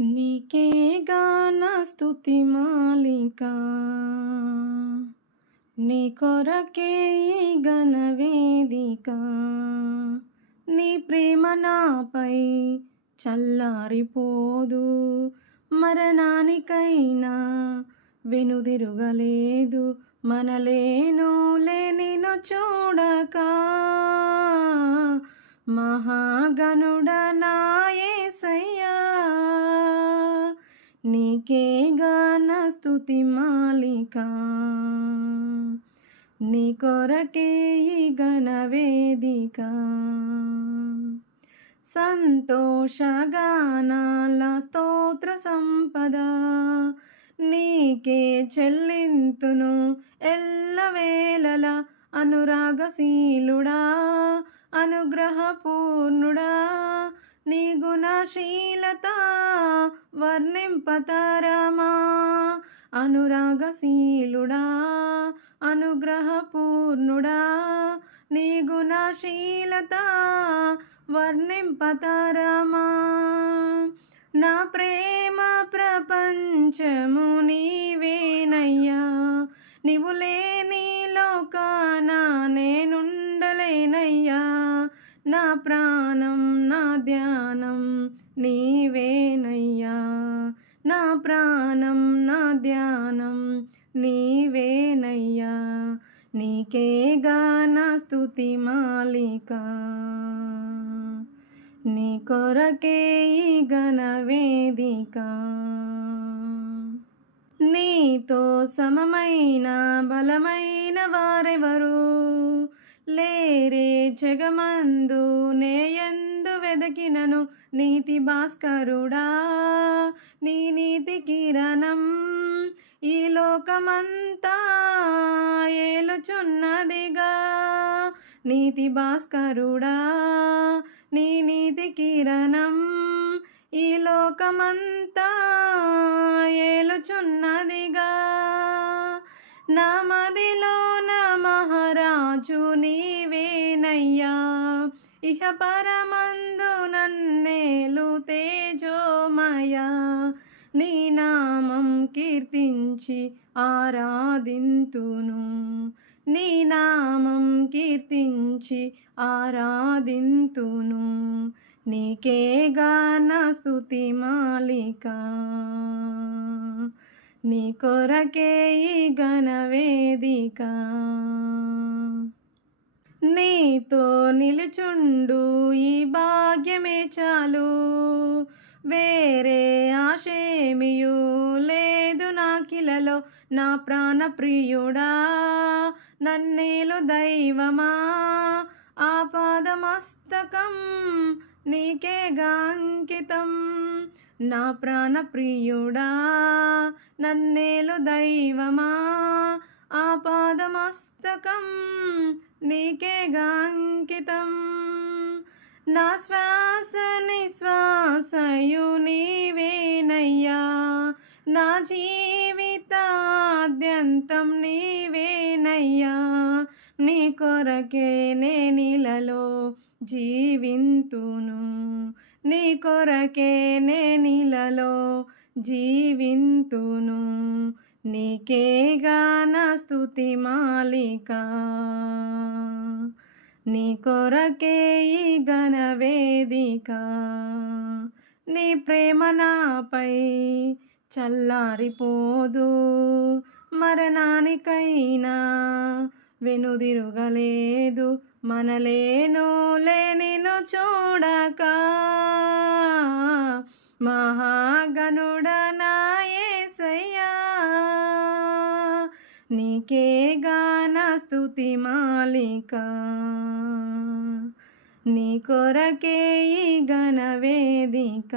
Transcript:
నీకే గాన స్తుతి మాలిక. నీ కొరకే ఈ గణ వేదిక. నీ ప్రేమ నాపై చల్లారిపోదు. మరణానికైనా వెనుదిరుగలేదు. మనలేను లేనిను చూడక. మహాగణుడ నీకే గాన స్తుతి మాలిక. నీ కొరకే ఈ గణవేదిక సంతోషగానాల స్తోత్ర సంపద నీకే చెల్లింతును ఎల్లవేళల అనురాగశీలుడా అనుగ్రహపూర్ణుడా. నీ గుణశీలత వర్ణింపతరమా? అనురాగశీలుడా అనుగ్రహపూర్ణుడా నీ గుణశీలత వర్ణింపతరమా? నా ప్రేమ ప్రపంచము నీవేనయ్యా నీవు లేని లోకాన నేనుండలేనయ్యా నా ప్రాణం నా ధ్యానం నీవేనయ్యా నా ప్రాణం నా ధ్యానం నీవేనయ్యా నీకే గాన స్తుతి మాలిక. నీ కొరకే ఈ గణవేదిక నీతో సమమైన బలమైన వారెవరు? లేరే జగమందు నేయందు వెదకినను నీతి భాస్కరుడా నీ నీతి కిరణం ఈ లోకమంతా ఏలుచున్నదిగా. నీతి భాస్కరుడా నీ నీతి కిరణం ఈ లోకమంతా ఏలుచున్నదిగా. నా మహారాజు నీవేనయ్యా ఇహ పరమ నన్నేలు తేజోమయా నీ నామం కీర్తించి ఆరాధింతును. నీ నామం కీర్తించి ఆరాధింతును. నీకే గాన స్థుతి మాలిక నీ కొరకే ఈ గణవేదిక నీతో నిలుచుండు ఈ భాగ్యమే చాలు. వేరే ఆశేమియు లేదు నాకిలలో నా ప్రాణ ప్రియుడా నన్నేలు దైవమా? ఆపాదమస్తకం నీకే గాంకితం. నా ప్రాణ ప్రియుడా నన్నేలు దైవమా? ఆపాదమస్తకం నీకే గాంకితం. నా శ్వాస నిశ్వాసయు నీవేనయ్యా. నా జీవితాద్యంతం నీవేనయ్యా. నీ కొరకే నే నీలలో జీవింతును. నీ కొరకే నే నీలలో జీవింతును. నీకే గాన స్తుతి మాలిక. నీ కొరకే ఈ గణవేదిక నీ ప్రేమ నాపై చల్లారిపోదు. మరణానికైనా వెనుదిరుగలేదు. మనలేను లేనిను చూడక. మహాగణుడ నీకే గాన స్థుతి మాలిక. నీ కొరకే ఈ గణవేదిక